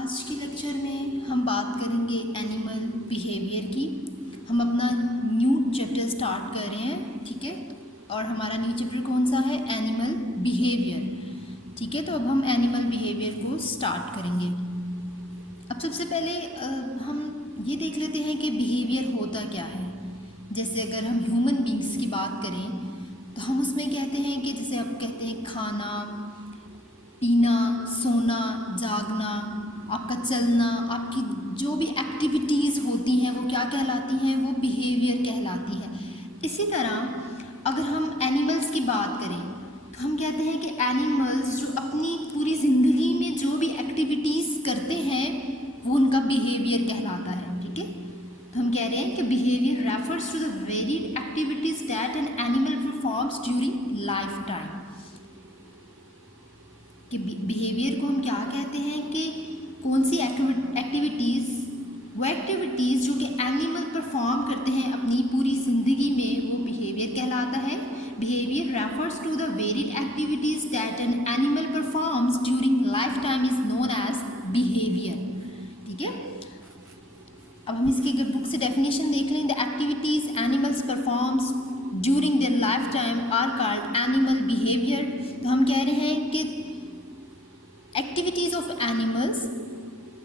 आज के लेक्चर में हम बात करेंगे एनिमल बिहेवियर की। हम अपना न्यू चैप्टर स्टार्ट कर रहे हैं, ठीक है। और हमारा न्यू चैप्टर कौन सा है? एनिमल बिहेवियर, ठीक है। तो अब हम एनिमल बिहेवियर को स्टार्ट करेंगे। अब सबसे पहले हम ये देख लेते हैं कि बिहेवियर होता क्या है। जैसे अगर हम ह्यूमन बींग्स की बात करें तो हम उसमें कहते हैं कि जैसे आप कहते हैं खाना पीना, सोना, जागना, आपका चलना, आपकी जो भी एक्टिविटीज़ होती हैं वो क्या कहलाती हैं? वो बिहेवियर कहलाती है। इसी तरह अगर हम एनिमल्स की बात करें तो हम कहते हैं कि एनिमल्स जो अपनी पूरी ज़िंदगी में जो भी एक्टिविटीज़ करते हैं वो उनका बिहेवियर कहलाता है, ठीक है। तो हम कह रहे हैं कि behaviour refers to the varied activities that an animal performs during life time. कि बिहेवियर को हम क्या कहते हैं कि कौन सी एक्टिविटीज़, वो एक्टिविटीज़ जो कि एनिमल परफॉर्म करते हैं अपनी पूरी ज़िंदगी में, वो बिहेवियर कहलाता है। Behaviour refers to the varied activities that an animal performs during life time is known as behaviour, ठीक है। अब हम इसकी अगर बुक से डेफिनेशन देख लें, the activities animals performs during their life time are called animal behaviour. तो हम कह रहे हैं कि activities of animals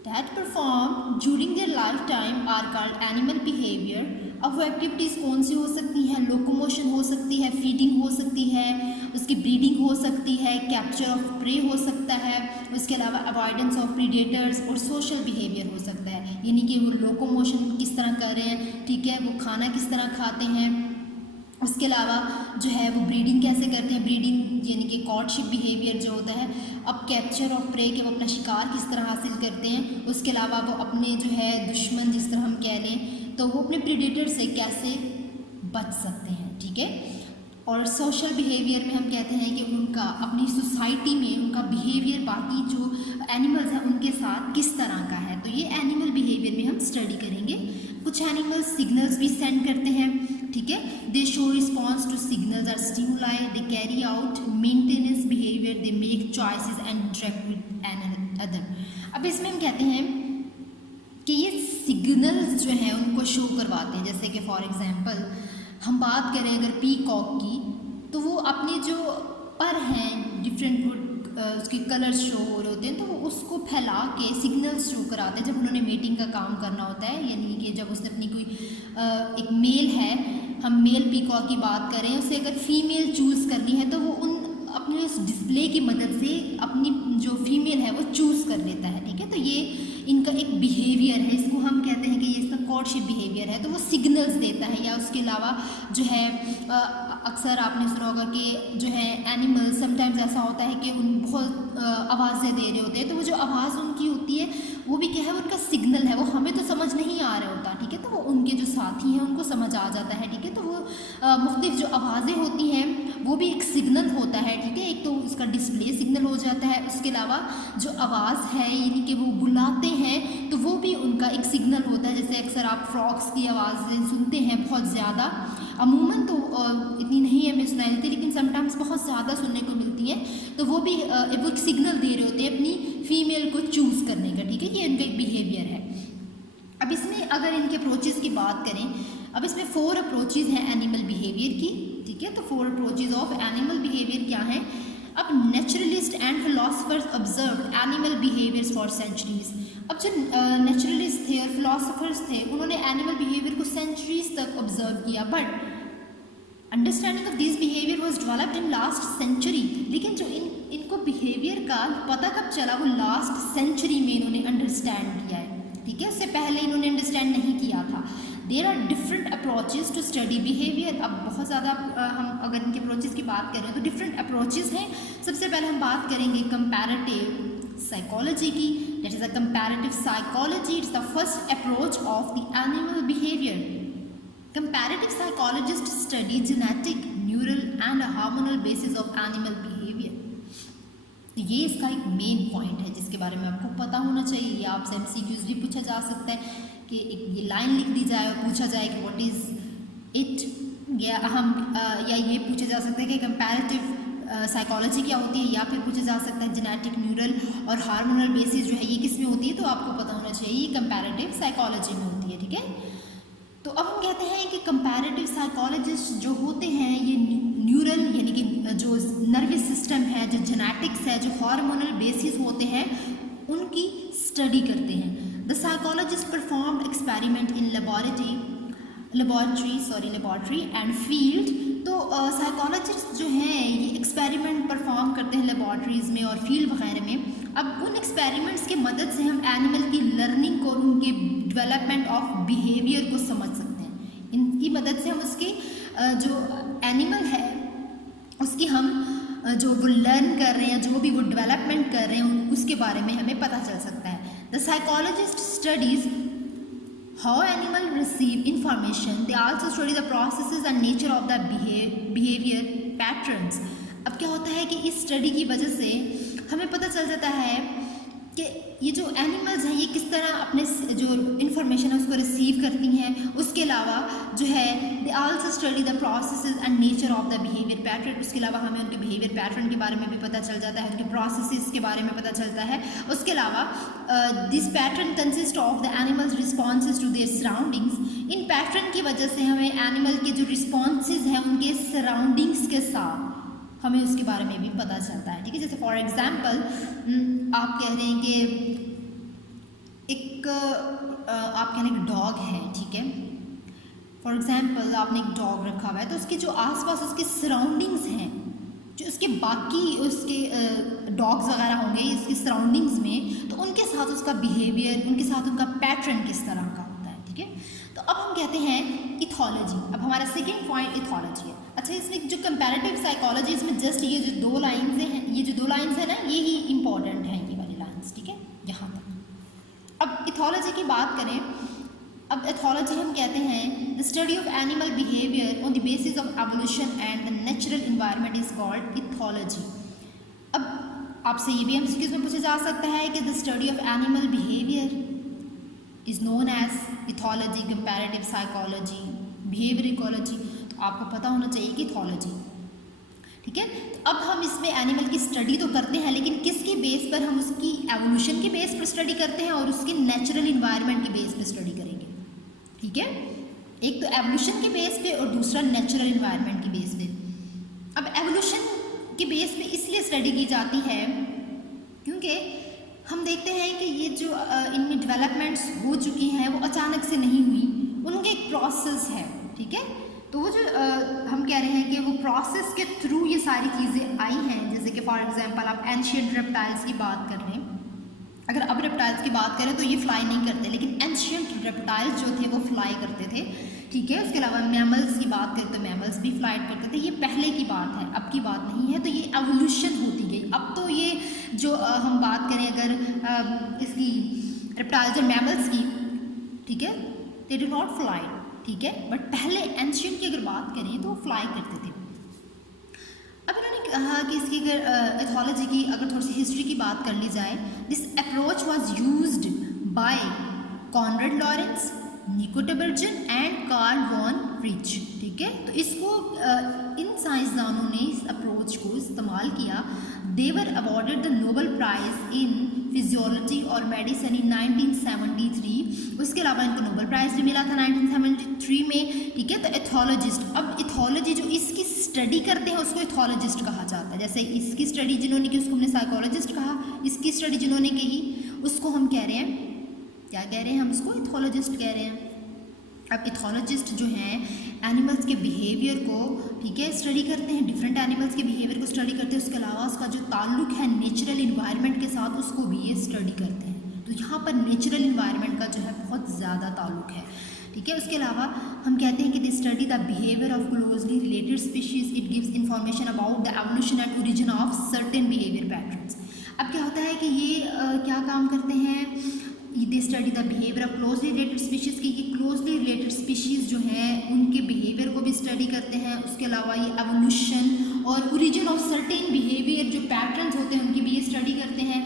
that perform during their lifetime are called animal behavior। अब वो एक्टिविटीज़ कौन सी हो सकती हैं? लोकोमोशन हो सकती है, फीडिंग हो सकती है, उसकी ब्रीडिंग हो सकती है, कैप्चर ऑफ प्रे हो सकता है, उसके अलावा अवॉइडेंस ऑफ प्रीडेटर्स और सोशल बिहेवियर हो सकता है। यानी कि वो लोकोमोशन किस तरह कर रहे हैं, ठीक है, वो खाना किस तरह खाते हैं, उसके अलावा जो है वो ब्रीडिंग कैसे करते हैं, ब्रीडिंग यानी कि कॉर्टशिप बिहेवियर जो होता है। अब कैप्चर ऑफ प्रे के वो अपना शिकार किस तरह हासिल करते हैं, उसके अलावा वो अपने जो है दुश्मन जिस तरह हम कह लें तो वो अपने प्रीडेटर से कैसे बच सकते हैं, ठीक है। और सोशल बिहेवियर में हम कहते हैं कि उनका अपनी सोसाइटी में उनका बिहेवियर बाकी जो एनिमल्स हैं उनके साथ किस तरह का है। तो ये एनिमल बिहेवियर में हम स्टडी करेंगे। कुछ एनिमल्स सिग्नल्स भी सेंड करते हैं, ठीक है। They show response to signals और stimuli, they carry out maintenance behaviour, they make choices and interact with another. अब इसमें हम कहते हैं कि ये सिग्नल्स जो हैं उनको शो करवाते हैं। जैसे कि फॉर एग्जांपल हम बात करें अगर पीकॉक की, तो वो अपने जो पर हैं डिफरेंट उसके कलर्स शो हो रहे होते हैं, तो वो उसको फैला के सिग्नल्स शो कराते हैं जब उन्होंने मेटिंग का काम करना होता है। यानी कि जब उसने अपनी कोई एक मेल है, हम मेल पीकॉक की बात करें, उसे अगर फीमेल चूज़ करनी है तो वो उन अपने इस डिस्प्ले की मदद से अपनी जो फीमेल है वो चूज़ कर लेता है, ठीक है। तो ये इनका एक बिहेवियर है, इसको हम कहते हैं कि ये इसका कॉर्टशिप बिहेवियर है। तो वो सिग्नल्स देता है। या उसके अलावा जो है अक्सर आपने सुना होगा कि जो है एनिमल समटाइम्स ऐसा होता है कि उन बहुत आवाज़ें दे रहे होते हैं, तो वो जो आवाज़ उनकी होती है वो भी क्या है, उनका सिग्नल है, वो हमें तो समझ नहीं आ रहा होता, ठीक है। तो वो उनके जो साथी हैं उनको समझ आ जाता है, ठीक है। तो वो मुख्तलिफ जो आवाज़ें होती हैं वो भी एक सिग्नल होता है, ठीक है। एक तो उसका डिस्प्ले सिग्नल हो जाता है, उसके अलावा जो आवाज़ है यानी कि वो बुलाते हैं तो वो भी उनका एक सिग्नल होता है। जैसे अक्सर आप फ्रॉक्स की आवाज़ें सुनते हैं बहुत ज़्यादा, अमूमन तो इतनी नहीं हमें सुनाई देती, लेकिन समटाइम्स बहुत ज़्यादा सुनने को मिलती हैं। तो वो भी वो एक सिग्नल दे रहे होते हैं अपनी फीमेल को चूज़ करने का, ठीक है। ये इनका एक बिहेवियर है। अब इसमें अगर इनके अप्रोचेज़ की बात करें, अब इसमें 4 अप्रोचेज़ हैं एनिमल बिहेवियर की, ठीक है। तो 4 अप्रोचेज़ ऑफ एनिमल बिहेवियर क्या हैं? अब naturalist and philosophers observe animal behaviours for centuries. अब जो नेचुरलिस्ट थे और फिलोसफर्स थे उन्होंने एनिमल बिहेवियर को सेंचुरीज तक ऑब्जर्व किया, but understanding of this behaviour was developed in last century. लेकिन जो इनको बिहेवियर का पता कब चला, वो लास्ट सेंचुरी में इन्होंने अंडरस्टैंड किया है, ठीक है। उससे पहले इन्होंने अंडरस्टैंड नहीं किया था। There are different approaches to study behaviour. अब बहुत ज़्यादा हम अगर इनके अप्रोचेज़ की बात करें तो डिफरेंट अप्रोचेज़ हैं। सबसे पहले हम बात करेंगे कंपैरेटिव साइकोलॉजी की। That is a comparative psychology, it's the first approach of the animal behaviour. Comparative psychologist study genetic, neural and hormonal basis of animal behaviour. तो ये इसका एक मेन पॉइंट है जिसके बारे में आपको पता होना चाहिए। या आपसे MCQs भी पूछा जा सकता है कि एक ये लाइन लिख दी जाए और पूछा जाए कि व्हाट इज़ इट, या ये पूछा जा सकता है कि कंपैरेटिव साइकोलॉजी क्या होती है, या फिर पूछा जा सकता है जेनेटिक, न्यूरल और हार्मोनल बेसिस जो है ये किस में होती है, तो आपको पता होना चाहिए ये कंपैरेटिव साइकोलॉजी में होती है। ठीक है, तो अब हम कहते हैं कि कंपैरेटिव साइकोलॉजिस्ट जो होते हैं ये न्यूरल यानी कि जो नर्वस सिस्टम है, जो जेनेटिक्स है, जो हार्मोनल बेसिस होते हैं उनकी स्टडी करते हैं। The psychologist perform experiment in laboratory and field. तो साइकोलॉजिस्ट जो हैं ये एक्सपेरिमेंट परफॉर्म करते हैं लेबॉर्ट्रीज़ में और फील्ड वगैरह में। अब उन एक्सपेरिमेंट्स की मदद से हम एनिमल की लर्निंग को और उनके डेवलपमेंट ऑफ बिहेवियर को समझ सकते हैं। इनकी मदद से हम उसके जो एनिमल है उसकी हम जो वो लर्न कर रहे हैं, जो भी वो डेवलपमेंट कर रहे हैं उसके बारे में हमें पता चल सकता है। The psychologist studies how animal receive information, they also study the processes and nature of the behaviour patterns. अब क्या होता है कि इस स्टडी की वजह से हमें पता चल जाता है कि ये जो एनिमल्स हैं ये किस तरह अपने जो इन्फॉर्मेशन है उसको रिसीव करती हैं। उसके अलावा जो है they also study the processes and nature of the behaviour pattern. उसके अलावा हमें उनके बिहेवियर पैटर्न के बारे में भी पता चल जाता है, उनके प्रोसेसेस के बारे में पता चलता है। उसके अलावा this pattern consist of the animals responses to their surroundings. इन पैटर्न की वजह से हमें एनिमल के जो रिस्पॉन्सेज हैं उनके सराउंडिंग्स के साथ हमें उसके बारे में भी पता चलता है। ठीक है, जैसे फॉर एग्जांपल आप कह रहे हैं कि एक आप कह रहे हैं डॉग है, ठीक है, फॉर एग्जांपल आपने एक डॉग रखा हुआ है तो उसके जो आसपास उसके सराउंडिंग्स हैं, जो उसके बाकी उसके डॉग्स वगैरह होंगे इसके सराउंडिंग्स में, तो उनके साथ उसका बिहेवियर, उनके साथ उनका पैटर्न किस तरह का होता है। ठीक है, तो अब हम कहते हैं इथोलॉजी। अब हमारा सेकेंड पॉइंट इथोलॉजी है। अच्छा, इसमें जो कंपैरेटिव साइकोलॉजी इसमें जस्ट ये जो दो लाइन्स हैं, ये जो दो लाइन्स हैं ना ये ही इंपॉर्टेंट हैं, ये वाली लाइन्स। ठीक है, यहाँ तक। अब इथोलॉजी की बात करें, अब एथोलॉजी हम कहते हैं the study of animal behaviour on the basis of evolution and the natural environment is called ethology. अब आपसे ये भी एमसीक्यूज में पूछा जा सकता है कि the study of animal behaviour is known as ethology, comparative psychology, behaviour ecology. तो आपको पता होना चाहिए कि इथोलॉजी। ठीक है, अब हम इसमें एनिमल की स्टडी तो करते हैं लेकिन किसके बेस पर, हम उसकी एवोल्यूशन के बेस पर स्टडी करते हैं और उसके नेचुरल इन्वायरमेंट के बेस पर स्टडी करेंगे। ठीक है, एक तो एवोल्यूशन के बेस पे और दूसरा नेचुरल इन्वायरमेंट के बेस पे। अब एवोल्यूशन के बेस पे इसलिए स्टडी की जाती है क्योंकि हम देखते हैं कि ये जो इनमें डेवलपमेंट्स हो चुकी हैं वो अचानक से नहीं हुई, उनके एक प्रोसेस है। ठीक है, तो वो जो हम कह रहे हैं कि वो प्रोसेस के थ्रू ये सारी चीज़ें आई हैं। जैसे कि फॉर एग्जांपल आप एंशिएंट रेप्टाइल्स की बात कर लें, अगर अब रेप्टाइल्स की बात करें तो ये फ्लाई नहीं करते, लेकिन एंशिएंट रेप्टाइल्स जो थे वो फ्लाई करते थे। ठीक है, उसके अलावा मैमल्स की बात करें तो मैमल्स भी फ्लाई करते थे। ये पहले की बात है, अब की बात नहीं है। तो ये एवोल्यूशन होती गई। अब तो ये जो हम बात करें अगर इसकी रेप्टाइल्स और मैमल्स की, ठीक है, दे डू नॉट फ्लाई। ठीक है, बट पहले एंशिएंट की अगर बात करें तो फ्लाई करते थे। अब इन्होंने कहा कि इसकी अगर एथोलॉजी की अगर थोड़ी सी हिस्ट्री की बात कर ली जाए, this approach was used by Conrad Lawrence, निको टबर्जन एंड कार्ल वॉन फ्रिच। ठीक है, तो इसको इन साइंसदानों ने इस अप्रोच को इस्तेमाल किया। They were awarded the Nobel prize in physiology और मेडिसिन इन 1973। उसके अलावा इनको नोबेल प्राइज़ भी मिला था 1973 में। ठीक है, तो एथोलॉजिस्ट, अब इथोलॉजी जो इसकी स्टडी करते हैं उसको इथोलॉजिस्ट कहा जाता है। जैसे इसकी स्टडी जिन्होंने की उसको हमने साइकोलॉजिस्ट कहा, इसकी स्टडी जिन्होंने की उसको हम कह रहे हैं, क्या कह रहे हैं, हम उसको इथोलॉजिस्ट कह रहे हैं। अब इथोलॉजिस्ट जो हैं एनिमल्स के बिहेवियर को, ठीक है, स्टडी करते हैं, डिफरेंट एनिमल्स के बिहेवियर को स्टडी करते हैं। उसके अलावा उसका जो ताल्लुक है नेचुरल इन्वायरमेंट के साथ उसको भी ये स्टडी करते हैं। तो यहाँ पर नेचुरल इन्वायरमेंट का जो है बहुत ज़्यादा ताल्लुक है। ठीक है, उसके अलावा हम कहते हैं कि they study the behaviour of closely related species, it gives information about the evolution and origin of certain behaviour patterns. अब क्या होता है कि ये क्या काम करते हैं, they study the behaviour of closely related species की, क्लोजली रिलेटेड स्पीशीज़ जो हैं उनके बिहेवियर को भी स्टडी करते हैं। उसके अलावा ये एवोल्यूशन और ओरिजिन ऑफ सर्टेन बिहेवियर जो पैटर्न्स होते हैं उनकी भी ये स्टडी करते हैं।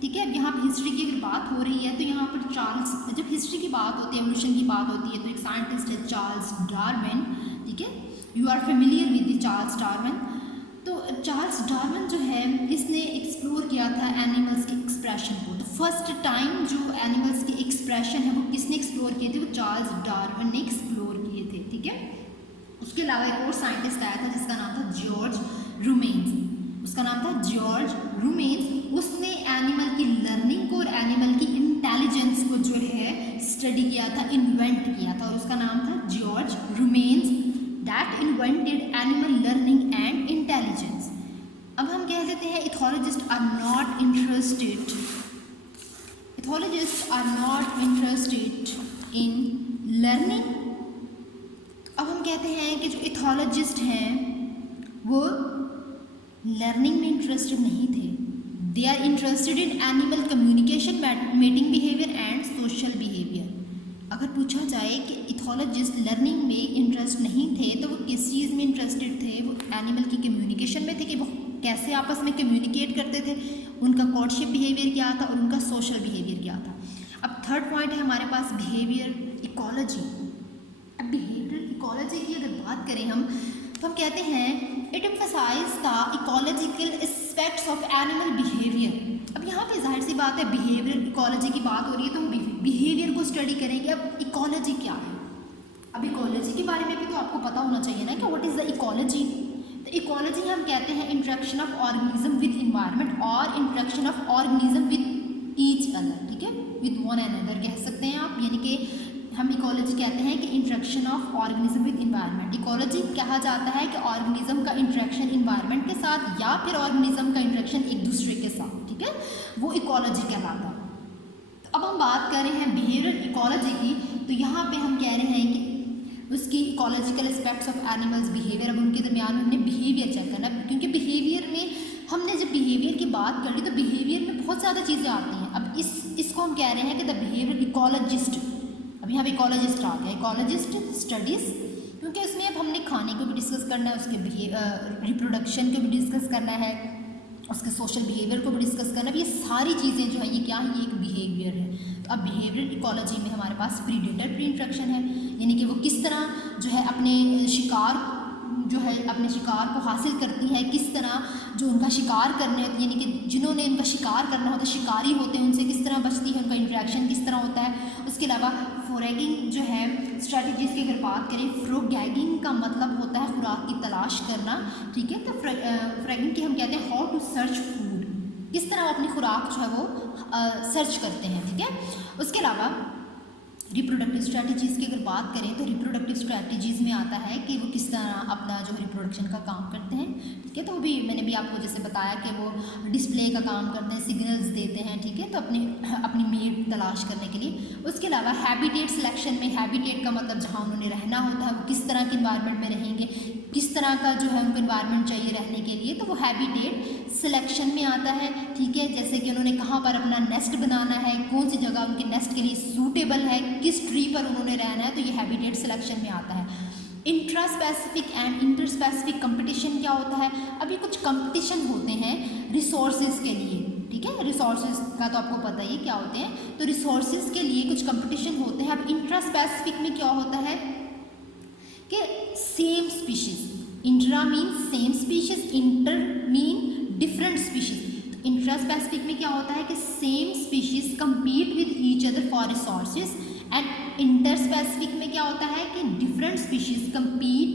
ठीक है, अब यहाँ पर हिस्ट्री की अगर बात हो रही है तो यहाँ पर चार्ल्स, जब हिस्ट्री की बात होती है, एवोल्यूशन की बात होती है, तो एक साइंटिस्ट है चार्ल्स डार्विन। ठीक है, you are familiar with the Charles Darwin. तो चार्ल्स डार्विन जो है इसने एक्सप्लोर किया था एनिमल्स के एक्सप्रेशन को। तो फर्स्ट टाइम जो एनिमल्स के एक्सप्रेशन है वो किसने एक्सप्लोर किए थे? वो चार्ल्स डार्विन ने एक्सप्लोर किए थे, ठीक है। उसके अलावा एक और साइंटिस्ट आया था जिसका नाम था जॉर्ज रूमेंस, उसका नाम था जॉर्ज रूमेंस। उसने एनिमल की लर्निंग को और एनिमल की इंटेलिजेंस को जो है स्टडी किया था, इन्वेंट किया था, और उसका नाम था George Romanes that invented animal learning and intelligence. अब हम कह देते हैं ethologist are not interested, ethologist are not interested in learning. अब हम कहते हैं कि जो इथोलॉजिस्ट हैं वो लर्निंग में इंटरेस्टेड नहीं थे। They are interested in animal communication, mating behaviour and social behaviour. अगर पूछा जाए कि इथोलॉजिस्ट लर्निंग में इंटरेस्ट नहीं थे तो वो किस चीज़ में इंटरेस्टेड थे? वो एनिमल की कम्युनिकेशन में थे कि वो कैसे आपस में कम्युनिकेट करते थे, उनका कोर्टशिप बिहेवियर क्या था और उनका सोशल बिहेवियर क्या था। अब थर्ड पॉइंट है हमारे पास बिहेवियर इकोलॉजी। अब बिहेवियर इकोलॉजी की अगर बात करें हम तो हम कहते हैं it emphasise the ecological aspects of animal behaviour. अब यहाँ पे जाहिर सी बात है बिहेवियर इकोलॉजी की बात हो रही है तो हम बिहेवियर को स्टडी करेंगे। अब इकोलॉजी क्या है? अब इकोलॉजी के बारे में भी तो आपको पता होना चाहिए ना कि व्हाट इज़ द इकोलॉजी। तो इकोलॉजी हम कहते हैं interaction of organism with environment और interaction of organism with each other, ठीक है, विद वन अनदर कह सकते हैं आप। यानी कि हम इकोलॉजी कहते हैं कि interaction of organism with environment. Ecology कहा जाता है कि ऑर्गेनिज्म का इंटरेक्शन इन्वायरमेंट के साथ या फिर ऑर्गेनिज्म का इंटरेक्शन एक दूसरे के साथ, ठीक है, वो इकोलॉजी कहलाता है। तो अब हम बात कर रहे हैं बिहेवियर इकोलॉजी की, तो यहाँ पे हम कह रहे हैं कि उसकी ecological aspects of animals behaviour. अब उनके दरमियान में हमने बिहेवियर चेक करना, क्योंकि बिहेवियर में हमने जब बिहेवियर की बात कर ली तो बिहेवियर में बहुत ज़्यादा चीज़ें आती हैं। अब इसको हम कह रहे हैं कि द बिहेवियर इकोलॉजिस्ट। अब यहाँ पे इकोलॉजिस्ट आ गया, इकोलॉजिस्ट स्टडीज़, क्योंकि इसमें अब हमने खाने को भी डिस्कस करना है, उसके रिप्रोडक्शन को भी डिस्कस करना है, उसके सोशल बिहेवियर को भी डिस्कस करना है। ये सारी चीज़ें जो है ये क्या है? ये एक बिहेवियर है। तो अब बिहेवियर इकोलॉजी में हमारे पास प्रीडेटर प्री इंट्रैक्शन है, यानी कि वो किस तरह जो है अपने शिकार को हासिल करती है, किस तरह जो उनका शिकार करने होते हैं, यानी कि जिन्होंने इनका शिकार करना होता है, शिकारी होते हैं, उनसे किस तरह बचती है, उनका इंटरेक्शन किस तरह होता है। उसके अलावा फोरैगिंग जो है स्ट्रैटेजीज़ की अगर बात करें, फ्रोगैगिंग का मतलब होता है खुराक की तलाश करना, ठीक है। तो फ्रैगिंग की हम कहते हैं हाउ टू सर्च फूड, किस तरह वो अपनी खुराक जो है वो सर्च करते हैं, ठीक है। उसके अलावा रिप्रोडक्टिव स्ट्रैटेजीज़ की अगर बात करें तो रिप्रोडक्टिव स्ट्रैटेजीज़ में आता है कि वो किस तरह अपना जो रिप्रोडक्शन का काम करते हैं, ठीक है। तो वो भी मैंने भी आपको जैसे बताया कि वो डिस्प्ले का काम करते हैं, सिग्नल्स देते हैं, ठीक है, तो अपनी मीट तलाश करने के लिए। उसके अलावा हैबिटेट सिलेक्शन में, हैबिटेट का मतलब जहाँ उन्होंने रहना होता है वो किस तरह के इन्वायरमेंट में रहेंगे, किस तरह का जो है उनको इन्वायरमेंट चाहिए रहने के लिए, तो वो हैबिटेट सिलेक्शन में आता है, ठीक है। जैसे कि उन्होंने कहाँ पर अपना नेस्ट बनाना है, कौन सी जगह उनके नेस्ट के लिए सूटेबल है, किस ट्री पर उन्होंने रहना है, तो ये हैबिटेट सिलेक्शन में आता है। Intra specific and inter specific competition क्या होता है? अभी कुछ कंपटीशन होते हैं रिसोर्सेज के लिए, ठीक है, रिसोर्सेज का तो आपको पता ही क्या होते हैं। तो रिसोर्सेज के लिए कुछ कंपटीशन होते हैं। अब इंट्रा स्पेसिफिक में क्या होता है कि same species, intra mean same species, inter mean different species. तो इंट्रा स्पेसिफिक में क्या होता है कि same species compete with each other for resources, and inter specific में क्या होता है कि different species compete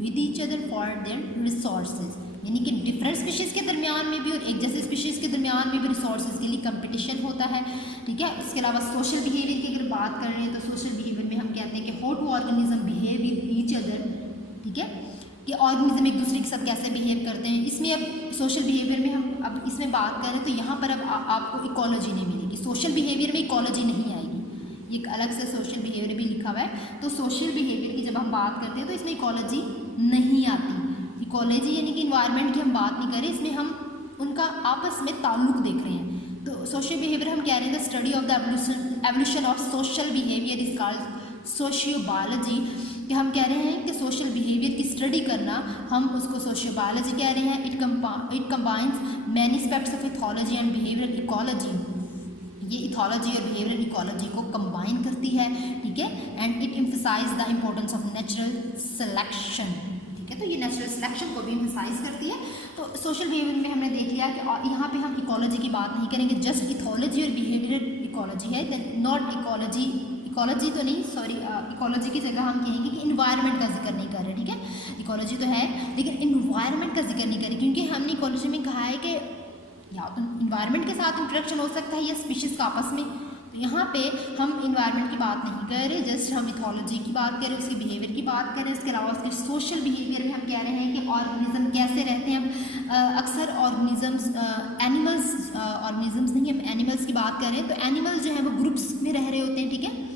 with each other for their resources, यानी कि डिफरेंट स्पीशीज़ के दरमियान में भी और एक जैसे स्पीशीज़ के दरमियान में भी रिसोर्सेज के लिए कंपटीशन होता है, ठीक है। इसके अलावा सोशल बिहेवियर की अगर बात कर रहे हैं तो सोशल बिहेवियर में हम कहते हैं कि how two organism behave with each other, ठीक है, कि ऑर्गेनिज्म एक दूसरे के साथ कैसे बिहेव करते हैं। इसमें अब सोशल बिहेवियर में हम अब इसमें बात करें तो यहाँ पर अब आपको इकोलॉजी नहीं मिलेगी, सोशल बिहेवियर में इकोलॉजी नहीं आएगी, एक अलग से सोशल बिहेवियर भी लिखा हुआ है। तो सोशल बिहेवियर की जब हम बात करते हैं तो इसमें इकोलॉजी नहीं आती। इकोलॉजी यानी कि इन्वायरमेंट की हम बात नहीं करें, इसमें हम उनका आपस में ताल्लुक देख रहे हैं। तो सोशल बिहेवियर हम कह रहे हैं the study of the evolution of social behaviour is called sociobiology, कि हम कह रहे हैं कि सोशल बिहेवियर की स्टडी करना हम उसको सोशियोबायोलॉजी कह रहे हैं। It combines many aspects of ethology and behavioural ecology, ये इथोलॉजी और बिहेवियरल इकोलॉजी को कंबाइन करती है, ठीक है। And it emphasise the importance of natural selection, ठीक है, तो ये नेचुरल सिलेक्शन को भी एम्फसाइज करती है। तो सोशल बिहेवियर में हमने देख लिया कि यहाँ पे हम इकोलॉजी की बात नहीं करेंगे, जस्ट इथोलॉजी और बिहेवियर इकोलॉजी है, नॉट इकोलॉजी। इकोलॉजी तो नहीं, सॉरी, इकोलॉजी की जगह हम कहेंगे कि इन्वायरमेंट का जिक्र नहीं कर रहे, ठीक है। इकोलॉजी तो है लेकिन इन्वायरमेंट का जिक्र नहीं करें, क्योंकि हमने इकोलॉजी में कहा है कि या तो इन्वायरमेंट के साथ इंटरेक्शन हो सकता है या स्पीशीज़ का आपस में। तो यहाँ पे हम इन्वायरमेंट की बात नहीं कर रहे, जस्ट हम इथोलॉजी की बात करें, उसके बिहेवियर की बात करें। इसके अलावा उसके सोशल बिहेवियर में हम कह रहे हैं कि ऑर्गेनिज्म कैसे रहते हैं। अक्सर ऑर्गेनिजम्स, एनिमल्स, ऑर्गेनिजम्स नहीं, हम एनिमल्स की बात करें तो एनिमल्स जो है वो ग्रुप्स में रह रहे होते हैं, ठीक है।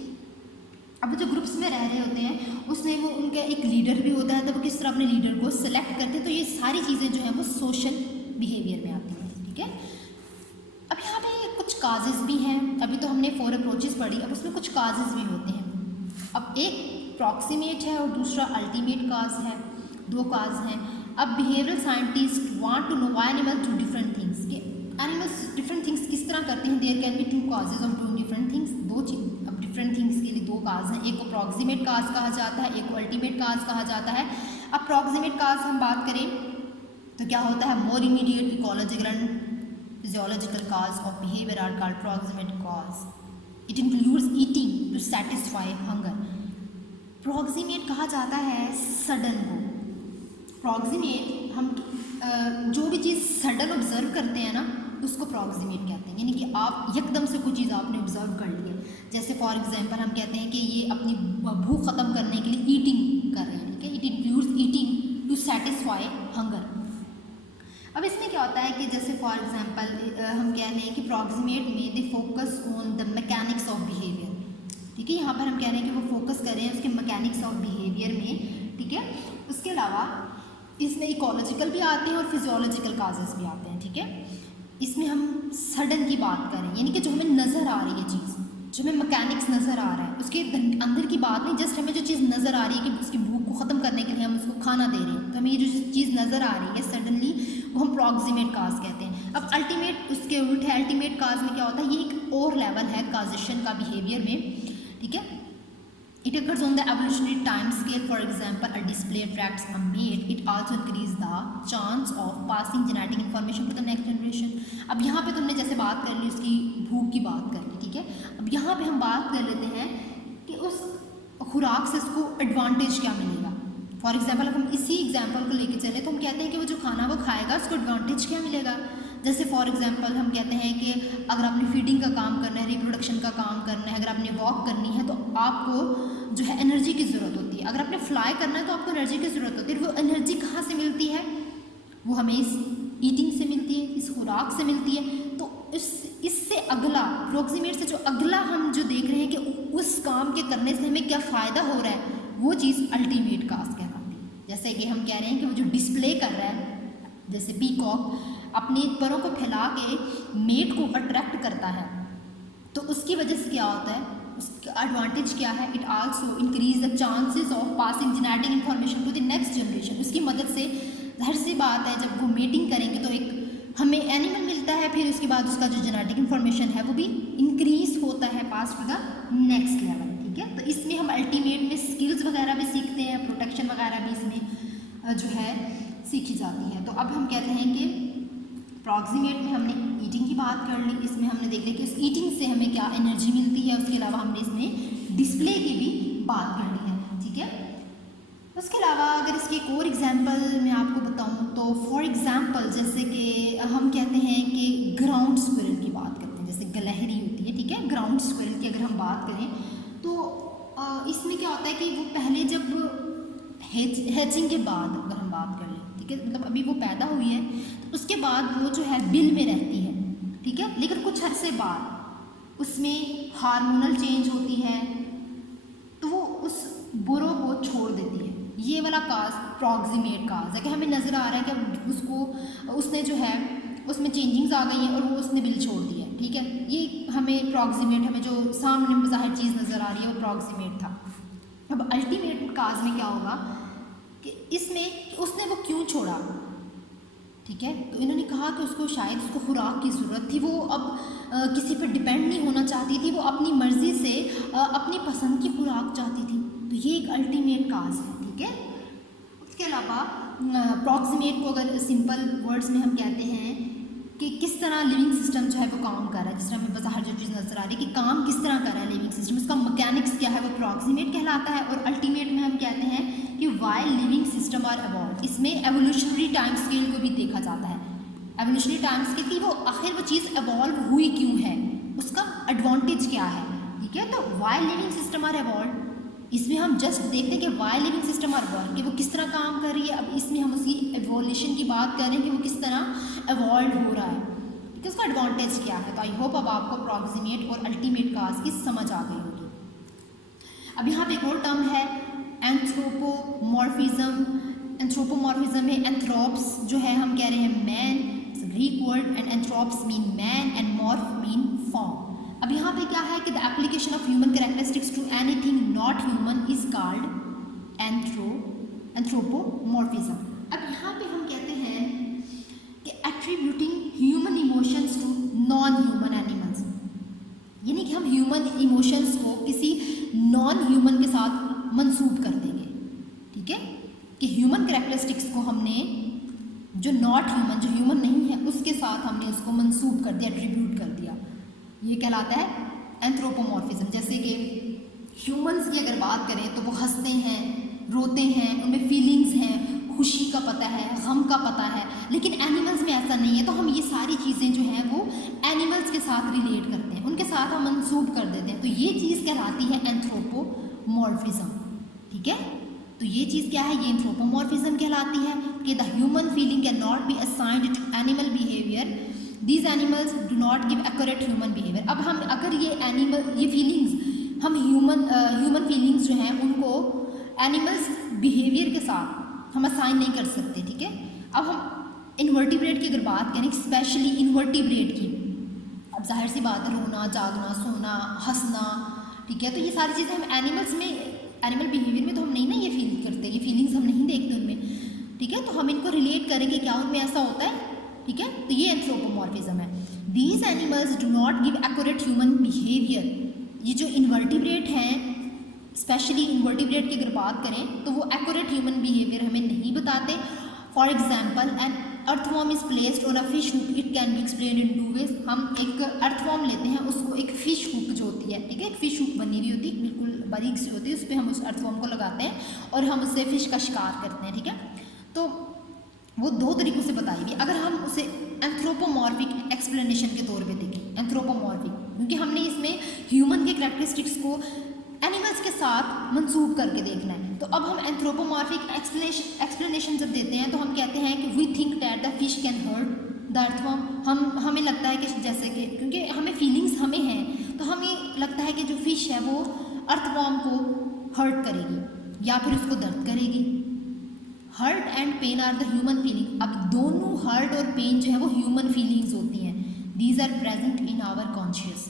अब जो ग्रुप्स में रह रहे होते हैं उसमें वो उनका एक लीडर भी होता है, तो वो किस तरह अपने लीडर को सिलेक्ट करते हैं। तो ये सारी चीज़ें जो हैं वो सोशल बिहेवियर में आती हैं, ठीक है। अब यहाँ पे कुछ काजेज़ भी हैं, अभी तो हमने 4 अप्रोचेस पढ़ी, अब उसमें कुछ काजेज़ भी होते हैं। अब एक प्रॉक्सिमेट है और दूसरा अल्टीमेट काज है, 2 काज हैं। अब behavioural scientist want to know why animal do different things, कि एनिमल्स डिफरेंट थिंग्स किस तरह करते हैं। There can be 2 causes of doing different things, 2 चीज। अब डिफरेंट थिंग्स के लिए 2 काज हैं, एक को प्रॉक्सिमेट काज कहा जाता है, एक को अल्टीमेट काज कहा जाता है। अब प्रॉक्सिमेट काज हम बात करें तो क्या होता है, more immediate ecological and physiological cause of behavior are called proximate cause. It includes eating to satisfy hunger. Proximate कहा जाता है सडन को। Proximate हम जो भी चीज़ सडन ऑब्जर्व करते हैं ना उसको proximate कहते हैं, यानी कि आप एकदम से कोई चीज़ आपने ऑब्जर्व कर ली है। जैसे फॉर एग्जांपल हम कहते हैं कि ये अपनी भूख ख़त्म करने के लिए ईटिंग कर रहे हैं, ठीक है। It includes eating to satisfy hunger. अब इसमें क्या होता है कि जैसे फॉर एग्जांपल हम कह लें कि प्रॉक्सिमेट में they focus on the mechanics of behaviour, ठीक है। यहाँ पर हम कह रहे हैं कि वो फोकस कर रहे हैं उसके मैकेनिक्स ऑफ बिहेवियर में, ठीक है। उसके अलावा इसमें इकोलॉजिकल भी आते हैं और फिजियोलॉजिकल काजेस भी आते हैं, ठीक है। इसमें हम सडन की बात करें, यानी कि जो हमें नज़र आ रही है चीज़, जो हमें मैकेनिक्स नज़र आ रहा है उसके अंदर की बात नहीं, जस्ट हमें जो चीज़ नज़र आ रही है कि उसकी भूख को ख़त्म करने के लिए हम उसको खाना दे रहे हैं, तो हमें ये जो चीज़ नज़र आ रही है सडनली वो हम प्रॉक्सिमेट काज कहते हैं। अब अल्टीमेट उसके उल्ट है, अल्टीमेट काज में क्या होता है, ये एक और लेवल है काजेशन का बिहेवियर में, ठीक है। It occurs on the evolutionary time scale. For example, a display attracts a mate. It also increases the chance of passing genetic information to the next generation. अब यहाँ पे तुमने जैसे बात कर ली उसकी भूख की बात कर ली, ठीक है। अब यहाँ पे हम बात कर लेते हैं कि उस खुराक से उसको एडवांटेज क्या मिलेगा। फॉर एग्जाम्पल हम इसी एग्जाम्पल को लेके चले तो हम कहते हैं कि वो जो खाना वो खाएगा उसको एडवांटेज क्या मिलेगा। जैसे फॉर एग्जांपल हम कहते हैं कि अगर आपने फीडिंग का काम करना है, रिप्रोडक्शन का काम करना है, अगर आपने वॉक करनी है तो आपको जो है एनर्जी की ज़रूरत होती है। अगर आपने फ्लाई करना है तो आपको एनर्जी की ज़रूरत होती है। वो एनर्जी कहाँ से मिलती है, वो हमें इस ईटिंग से मिलती है, इस खुराक से मिलती है। तो इससे अगला प्रॉक्सिमेट से जो अगला हम जो देख रहे हैं कि उस काम के करने से हमें क्या फ़ायदा हो रहा है, वो चीज़ अल्टीमेट काज कहलाती है। जैसे कि हम कह रहे हैं कि वो जो डिस्प्ले कर रहा है, जैसे पीकॉक अपने परों को फैला के मेट को अट्रैक्ट करता है, तो उसकी वजह से क्या होता है, उसका एडवांटेज क्या है, it also increase the chances of passing genetic information to the next generation. उसकी मदद से जाहिर सी बात है जब वो मेटिंग करेंगे तो एक हमें एनिमल मिलता है, फिर उसके बाद उसका जो जेनेटिक इन्फॉर्मेशन है वो भी इंक्रीज होता है पास टू द नेक्स्ट लेवल, ठीक है। तो इसमें हम अल्टीमेट में स्किल्स वगैरह भी सीखते हैं, प्रोटेक्शन वगैरह भी इसमें जो है सीखी जाती है। तो अब हम कहते हैं कि प्रॉक्सिमेट में हमने ईटिंग की बात कर ली, इसमें हमने देख लिया कि उस ईटिंग से हमें क्या एनर्जी मिलती है। उसके अलावा हमने इसमें डिस्प्ले की भी बात कर ली है, ठीक है। उसके अलावा अगर इसके एक और एग्जांपल मैं आपको बताऊं तो फॉर एग्जांपल जैसे कि हम कहते हैं कि ग्राउंड स्क्विरल की बात करते हैं, जैसे गलहरी होती है, ठीक है। ग्राउंड स्क्विरल की अगर हम बात करें तो इसमें क्या होता है कि वो पहले जब हैचिंग के बाद अगर हम बात कर लें, ठीक है, मतलब अभी वो पैदा हुई है तो उसके बाद वो जो है बिल में रहती है, ठीक है। लेकिन कुछ अरसे बाद उसमें हार्मोनल चेंज होती है तो वो उस बुरो को छोड़ देती है। ये वाला काज प्रॉक्सिमेट काज है कि हमें नज़र आ रहा है कि उसने जो है उसमें चेंजिंग्स आ गई हैं और वो उसने बिल छोड़ दिया, ठीक है। ये हमें प्रॉक्सिमेट, हमें जो सामने ज़ाहिर चीज़ नज़र आ रही है वो प्रॉक्सिमेट था। अब अल्टीमेट काज में क्या होगा कि इसमें उसने वो क्यों छोड़ा, ठीक है। तो इन्होंने कहा कि उसको शायद उसको खुराक की ज़रूरत थी, वो अब किसी पर डिपेंड नहीं होना चाहती थी, वो अपनी मर्ज़ी से अपनी पसंद की खुराक चाहती थी। तो ये एक अल्टीमेट काज है, ठीक है। उसके अलावा अप्रॉक्सीमेट को अगर सिंपल वर्ड्स में हम कहते हैं कि किस तरह लिविंग सिस्टम जो है वो काम कर रहा है, जिस तरह हमें बाहर जो चीज़ नजर आ रही है कि काम किस तरह कर रहा है लिविंग सिस्टम, उसका मैकेनिक्स क्या है, वो अप्रॉक्सीमेट कहलाता है। और अल्टीमेट में हम कहते हैं कि why living system are evolve, इसमें एवोल्यूशनरी टाइम स्केल को भी देखा जाता है। एवोल्यूशनरी टाइम स्केल की वो आखिर वो चीज़ एवॉल्व हुई क्यों है, उसका एडवांटेज क्या है, ठीक है। तो why living system are evolve, इसमें हम जस्ट देखते हैं कि why living system are evolve कि वो किस तरह काम कर रही है। अब इसमें हम उसकी एवोल्यूशन की बात करें कि वो किस तरह एवॉल्व हो रहा है, कि उसका एडवांटेज क्या है। तो आई होप अब आपको अप्रॉक्सीमेट और अल्टीमेट काज की समझ आ गई होगी। अब यहाँ पे एक और टर्म है एंथ्रोपोमॉर्फिज्म। एंथ्रोपोमॉर्फिज्म में एंथ्रोप्स जो है हम कह रहे हैं man, Greek word, and anthropos mean man and morph mean form. अब यहाँ पे क्या है कि the application of human characteristics to anything not human is called anthropomorphism. अब यहाँ पे हम कहते हैं कि attributing human emotions to non human animals, यानी कि हम ह्यूमन इमोशंस को किसी नॉन ह्यूमन के साथ मंसूब कर देंगे, ठीक है, कि ह्यूमन कैरेक्टरिस्टिक्स को हमने जो नॉट ह्यूमन, जो ह्यूमन नहीं है, उसके साथ हमने उसको मंसूब कर दिया, एट्रीब्यूट कर दिया, ये कहलाता है एंथ्रोपोमॉर्फिज्म। जैसे कि ह्यूमंस की अगर बात करें तो वो हंसते हैं, रोते हैं, उनमें फीलिंग्स हैं, खुशी का पता है, गम का पता है, लेकिन एनिमल्स में ऐसा नहीं है। तो हम ये सारी चीज़ें जो हैं वो एनिमल्स के साथ रिलेट करते हैं, उनके साथ हम मंसूब कर देते हैं। तो ये चीज़ कहलाती है एंथ्रोपोमॉर्फिज्म, ठीक है। तो ये चीज़ क्या है, ये एंथ्रोपोमॉर्फिज्म कहलाती है कि the human feeling can not be assigned to animal behaviour, these animals do not give accurate human behaviour. अब हम अगर ये एनिमल, ये फीलिंग्स हम ह्यूमन फीलिंग्स जो हैं उनको एनिमल्स बिहेवियर के साथ हम असाइन नहीं कर सकते, ठीक है। अब हम इन्वर्टिब्रेट की अगर बात करें, स्पेशली इन्वर्टिब्रेट की, अब जाहिर सी बात है रोना, जागना, सोना, हंसना, ठीक है, तो ये सारी चीज़ें हम एनिमल्स में, एनिमल बिहेवियर में तो हम नहीं ना ये फील करते, ये फीलिंग्स हम नहीं देखते उनमें, ठीक है। तो हम इनको रिलेट करेंगे क्या उनमें ऐसा होता है, ठीक है। तो ये एंथ्रोपोमॉर्फिज्म है। These animals do not give accurate human behaviour, ये जो इन्वर्टिब्रेट हैं, स्पेशली इन्वर्टिब्रेट की अगर बात करें तो वो एक्यूरेट ह्यूमन बिहेवियर हमें नहीं बताते। For example an earthworm is placed on a fish hook, it can be explain in 2 ways. हम एक अर्थवॉर्म लेते हैं, उसको एक फ़िश हुक जो होती है, ठीक है, एक फ़िश हुक बनी हुई होती है, बिल्कुल बारीक सी होती है, उस पर हम उस अर्थवॉर्म को लगाते हैं और हम उससे फ़िश का शिकार करते हैं, ठीक है। तो वो 2 तरीक़ों से बताई गई। अगर हम उसे एंथ्रोपोमॉर्फिक एक्सप्लेनेशन के तौर पे देखें, एंथ्रोपोमॉर्फिक, क्योंकि हमने इसमें ह्यूमन के कैरेक्टरिस्टिक्स को एनिमल्स के साथ मंसूब करके देखना है। तो अब हम एंथ्रोपोमॉर्फिक एक्सप्लेनेशन जब देते हैं तो हम कहते हैं कि we think that the fish can hurt the earthworm. हमें लगता है कि जैसे कि क्योंकि हमें फीलिंग्स हमें हैं, तो हमें लगता है कि जो फिश है वो अर्थवॉर्म को हर्ट करेगी या फिर उसको दर्द करेगी। Hurt and pain are the human feeling. अब दोनों हर्ट और पेन जो है वो ह्यूमन फीलिंग्स होती हैं, these are present in our conscious.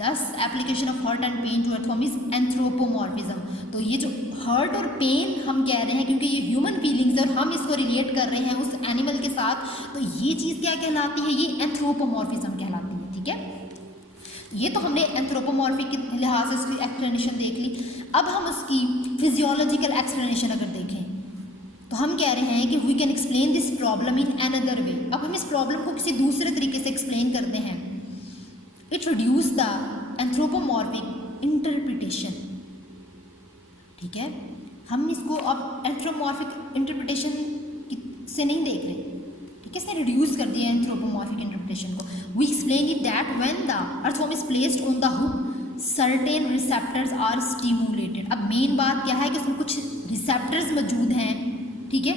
Thus application of hurt and pain to earthworm is anthropomorphism. तो ये जो हर्ट और पेन हम कह रहे हैं क्योंकि ये ह्यूमन फीलिंग्स है और हम इसको रिलेट कर रहे हैं उस एनिमल के साथ, तो ये चीज़ क्या कहलाती है, ये एंथ्रोपोमॉर्फिज्म कहलाती है, ठीक है। ये तो हमने एंथ्रोपोमॉर्फिक के लिहाज से उसकी एक्सप्लेनेशन देख ली। अब हम उसकी फिजियोलॉजिकल एक्सप्लेनेशन अगर देखें तो हम कह रहे हैं कि we can explain this problem in another way. अब हम इस प्रॉब्लम को किसी दूसरे तरीके से एक्सप्लेन करते हैं। It reduce the anthropomorphic interpretation, ठीक है। हम इसको अब एंथ्रोपोमॉर्फिक इंटरप्रिटेशन से नहीं देख रहे, ठीक है, इसने रिड्यूस कर दिया एंथ्रोपोमॉर्फिक इंटरप्रिटेशन को। We explain it that when the earthworm is placed on the hook certain receptors are stimulated. अब मेन बात क्या है कि उसमें कुछ रिसेप्टर्स मौजूद हैं, ठीक है,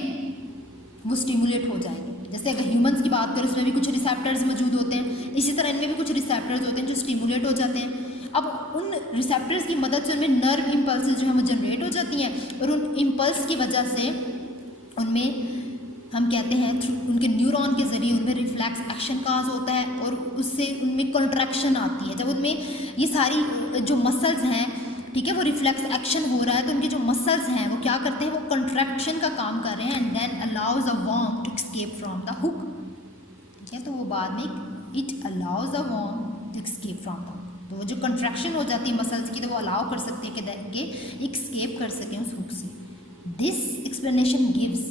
वो स्टिमुलेट हो जाएंगे। जैसे अगर ह्यूमंस की बात करें उसमें भी कुछ रिसेप्टर्स मौजूद होते हैं, इसी तरह इनमें भी कुछ रिसेप्टर्स होते हैं जो स्टिमुलेट हो जाते हैं। अब उन रिसेप्टर्स की मदद से उनमें नर्व इम्पल्स जो है वो जनरेट हो जाती हैं और उन इम्पल्स की वजह से उनमें हम कहते हैं उनके न्यूरॉन के ज़रिए उनमें रिफ्लेक्स एक्शन काज होता है और उससे उनमें कंट्रैक्शन आती है। जब उनमें ये सारी जो मसल्स हैं, ठीक है, वो रिफ्लेक्स एक्शन हो रहा है तो उनके जो मसल्स हैं वो क्या करते हैं, वो कंट्रैक्शन का काम कर रहे हैं and then allows a worm to escape from the hook, ठीक है। तो वो बाद में it allows a worm to escape from the, तो वो जो कंट्रैक्शन हो जाती है मसल्स की तो वो अलाउ कर सकते हैं कि एस्केप कर सकें उस हुक से। This explanation gives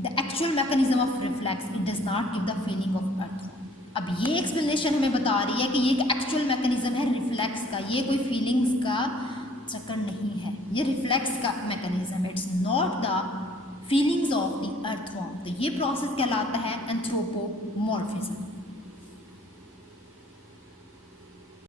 the actual mechanism of reflex, it does not give the feeling of earth. अब ये एक्सप्लेनेशन हमें बता रही है कि ये एक एक्चुअल मैकेनिज्म है रिफ्लेक्स का, ये कोई फीलिंग्स का चक्कर नहीं है, ये रिफ्लेक्स का मैकेनिज्म है, it's not the feelings of the earthworm. तो ये प्रोसेस कहलाता है एंथ्रोपोमॉर्फिज्म।